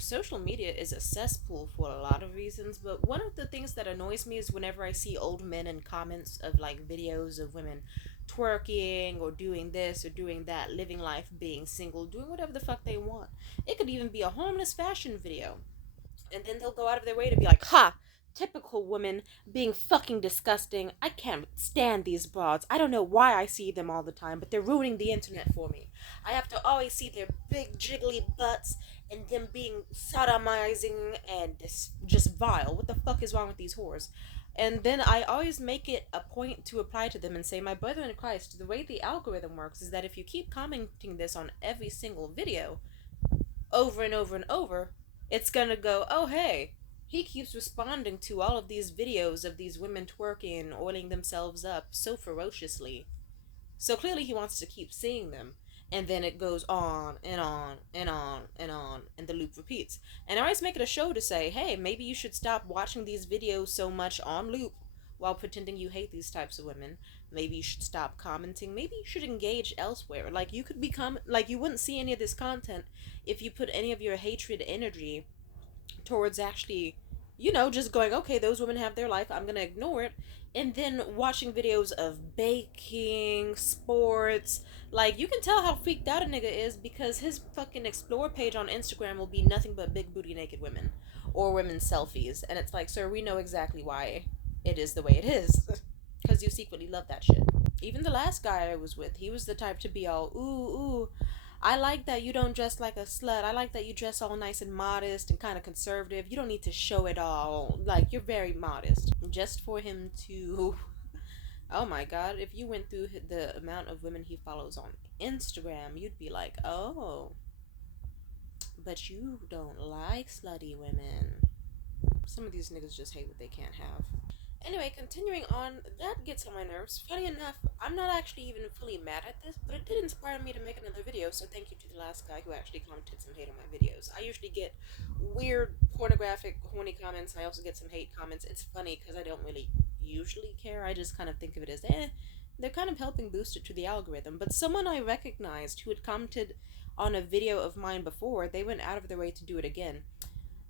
social media is a cesspool for a lot of reasons, but one of the things that annoys me is whenever I see old men in comments of like videos of women twerking or doing this or doing that, living life, being single, doing whatever the fuck they want. It could even be a homeless fashion video. And then they'll go out of their way to be like, ha! Typical woman being fucking disgusting. I can't stand these broads. I don't know why I see them all the time, but they're ruining the internet for me. I have to always see their big jiggly butts and them being sodomizing and just vile. What the fuck is wrong with these whores? And then I always make it a point to reply to them and say, my brother in Christ, the way the algorithm works is that if you keep commenting this on every single video, over and over and over, it's gonna go, oh hey, he keeps responding to all of these videos of these women twerking and oiling themselves up so ferociously. So clearly he wants to keep seeing them. And then it goes on and on and on and on, and the loop repeats. And I always make it a show to say, hey, maybe you should stop watching these videos so much on loop while pretending you hate these types of women. Maybe you should stop commenting. Maybe you should engage elsewhere. Like, you could become, like, you wouldn't see any of this content if you put any of your hatred energy towards actually, just going, okay, those women have their life, I'm gonna ignore it, and then watching videos of baking, sports. Like, you can tell how freaked out a nigga is because his fucking explore page on Instagram will be nothing but big booty naked women or women's selfies, and it's like, sir, we know exactly why it is the way it is. Because you secretly love that shit. Even the last guy I was with, he was the type to be all, ooh, I like that you don't dress like a slut. I like that you dress all nice and modest and kind of conservative. You don't need to show it all. Like, you're very modest. Just for him to. Oh my god, if you went through the amount of women he follows on Instagram, you'd be like, oh, but you don't like slutty women. Some of these niggas just hate what they can't have. Anyway, continuing on, that gets on my nerves. Funny enough, I'm not actually even fully mad at this, but it did inspire me to make another video, so thank you to the last guy who actually commented some hate on my videos. I usually get weird, pornographic, horny comments. I also get some hate comments. It's funny because I don't really usually care. I just kind of think of it as, they're kind of helping boost it to the algorithm. But someone I recognized who had commented on a video of mine before, they went out of their way to do it again.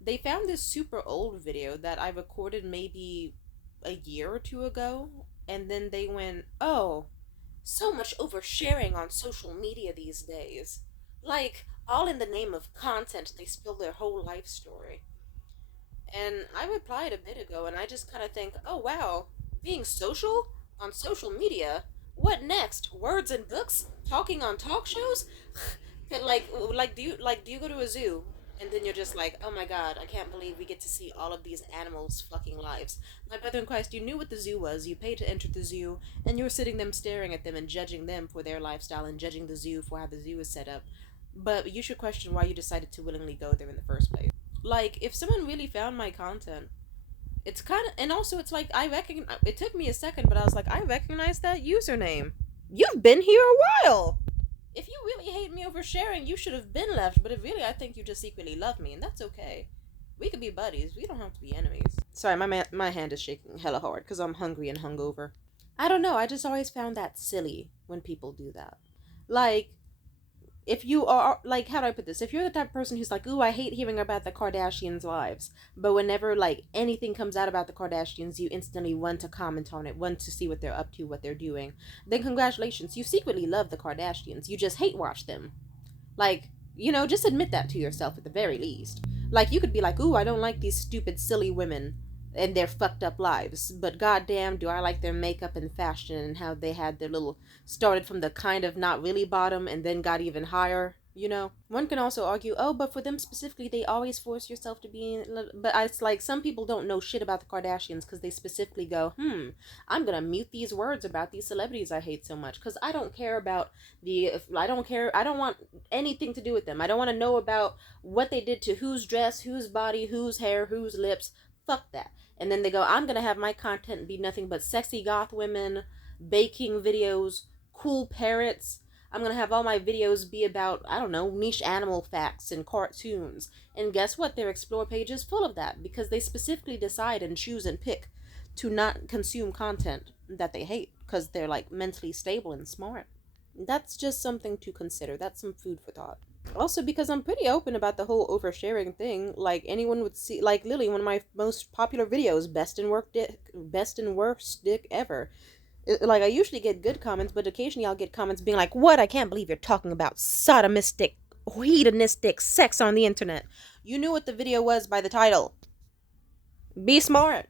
They found this super old video that I recorded maybe a year or two ago, and then they went, oh, so much oversharing on social media these days. Like, all in the name of content, they spill their whole life story. And I replied a bit ago, and I just kind of think, oh wow, being social on social media. What next? Words and books? Talking on talk shows? Do you go to a zoo and then you're just like, oh my god, I can't believe we get to see all of these animals' fucking lives. My brother in Christ, you knew what the zoo was. You paid to enter the zoo, and you were sitting them staring at them and judging them for their lifestyle and judging the zoo for how the zoo is set up. But you should question why you decided to willingly go there in the first place. Like, if someone really found my content, it's kind of, and also it's like, it took me a second, but I was like, I recognize that username. You've been here a while. If you really hate me over sharing, you should have been left, but if really, I think you just secretly love me, and that's okay. We could be buddies. We don't have to be enemies. Sorry, my hand is shaking hella hard because I'm hungry and hungover. I don't know, I just always found that silly when people do that. Like, if you are, like, how do I put this? If you're the type of person who's like, ooh, I hate hearing about the Kardashians' lives, but whenever, like, anything comes out about the Kardashians, you instantly run to comment on it, run to see what they're up to, what they're doing, then congratulations, you secretly love the Kardashians. You just hate watch them. Like, just admit that to yourself at the very least. Like, you could be like, ooh, I don't like these stupid, silly women and their fucked up lives, but goddamn, do I like their makeup and fashion and how they had their little, started from the kind of not really bottom and then got even higher. One can also argue, oh, but for them specifically, they always force yourself to be but it's like, some people don't know shit about the Kardashians because they specifically go, I'm gonna mute these words about these celebrities I hate so much because I don't care about I don't want anything to do with them. I don't want to know about what they did to whose dress, whose body, whose hair, whose lips. Fuck that. And then they go, I'm gonna have my content be nothing but sexy goth women, baking videos, cool parrots. I'm gonna have all my videos be about, I don't know, niche animal facts and cartoons. And guess what? Their explore page is full of that because they specifically decide and choose and pick to not consume content that they hate because they're like mentally stable and smart. That's just something to consider. That's some food for thought. Also, because I'm pretty open about the whole oversharing thing. Like anyone would see, like Lily, one of my most popular videos, best and worst dick ever. Like I usually get good comments, but occasionally I'll get comments being like, "What? I can't believe you're talking about sodomistic, hedonistic sex on the internet." You knew what the video was by the title. Be smart.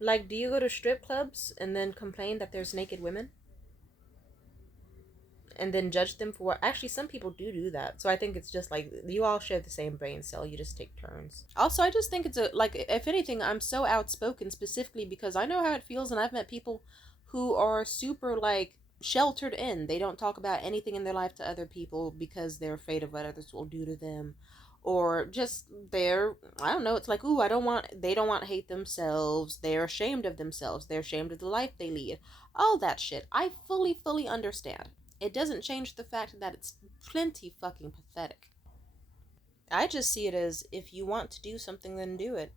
Like, do you go to strip clubs and then complain that there's naked women? And then judge them for what? Actually, some people do that. So I think it's just like you all share the same brain cell. You just take turns. Also, I just think it's a like if anything, I'm so outspoken specifically because I know how it feels, and I've met people who are super like sheltered in. They don't talk about anything in their life to other people because they're afraid of what others will do to them. Or just they're I don't know, it's like, ooh, I don't want they don't want to hate themselves. They're ashamed of themselves. They're ashamed of the life they lead. All that shit. I fully understand. It doesn't change the fact that it's plenty fucking pathetic. I just see it as if you want to do something, then do it.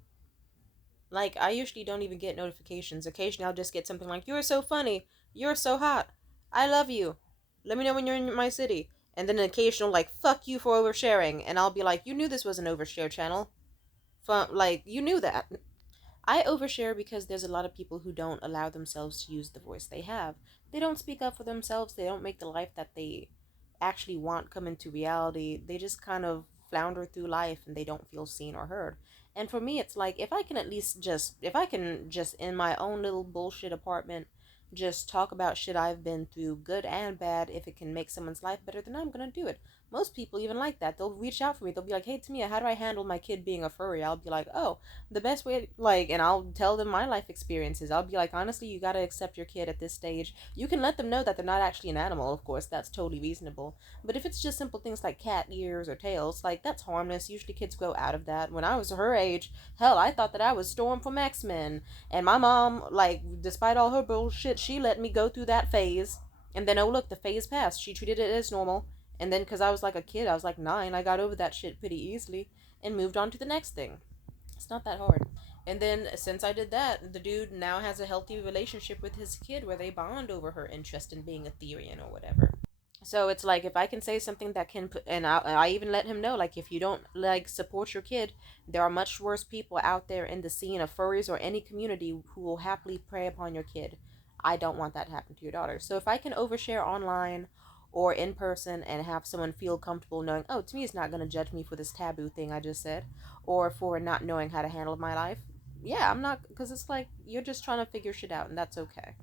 Like, I usually don't even get notifications. Occasionally, I'll just get something like, "You're so funny. You're so hot. I love you. Let me know when you're in my city." And then an occasional, like, "Fuck you for oversharing." And I'll be like, "You knew this was an overshare channel. Like, you knew that." I overshare because there's a lot of people who don't allow themselves to use the voice they have. They don't speak up for themselves. They don't make the life that they actually want come into reality. They just kind of flounder through life and they don't feel seen or heard. And for me, it's like if I can just in my own little bullshit apartment, just talk about shit I've been through, good and bad, if it can make someone's life better, then I'm gonna do it. Most people even like that. They'll reach out for me. They'll be like, "Hey, Tamia, how do I handle my kid being a furry?" I'll be like, "Oh, the best way like and I'll tell them my life experiences. I'll be like, honestly, you got to accept your kid at this stage. You can let them know that they're not actually an animal, of course. That's totally reasonable. But if it's just simple things like cat ears or tails, like that's harmless. Usually kids grow out of that. When I was her age, hell, I thought that I was Storm from X-Men. And my mom, like, despite all her bullshit, she let me go through that phase. And then, oh look, the phase passed. She treated it as normal. And then, because I was like a kid, I was like 9, I got over that shit pretty easily and moved on to the next thing. It's not that hard. And then since I did that, the dude now has a healthy relationship with his kid where they bond over her interest in being a Therian or whatever. So it's like if I can say something that can put, and I even let him know, like, if you don't like support your kid, there are much worse people out there in the scene of furries or any community who will happily prey upon your kid. I don't want that to happen to your daughter. So if I can overshare online or in person and have someone feel comfortable knowing, oh, to me, it's not going to judge me for this taboo thing I just said, or for not knowing how to handle my life. Yeah, I'm not, because it's like you're just trying to figure shit out, and that's okay.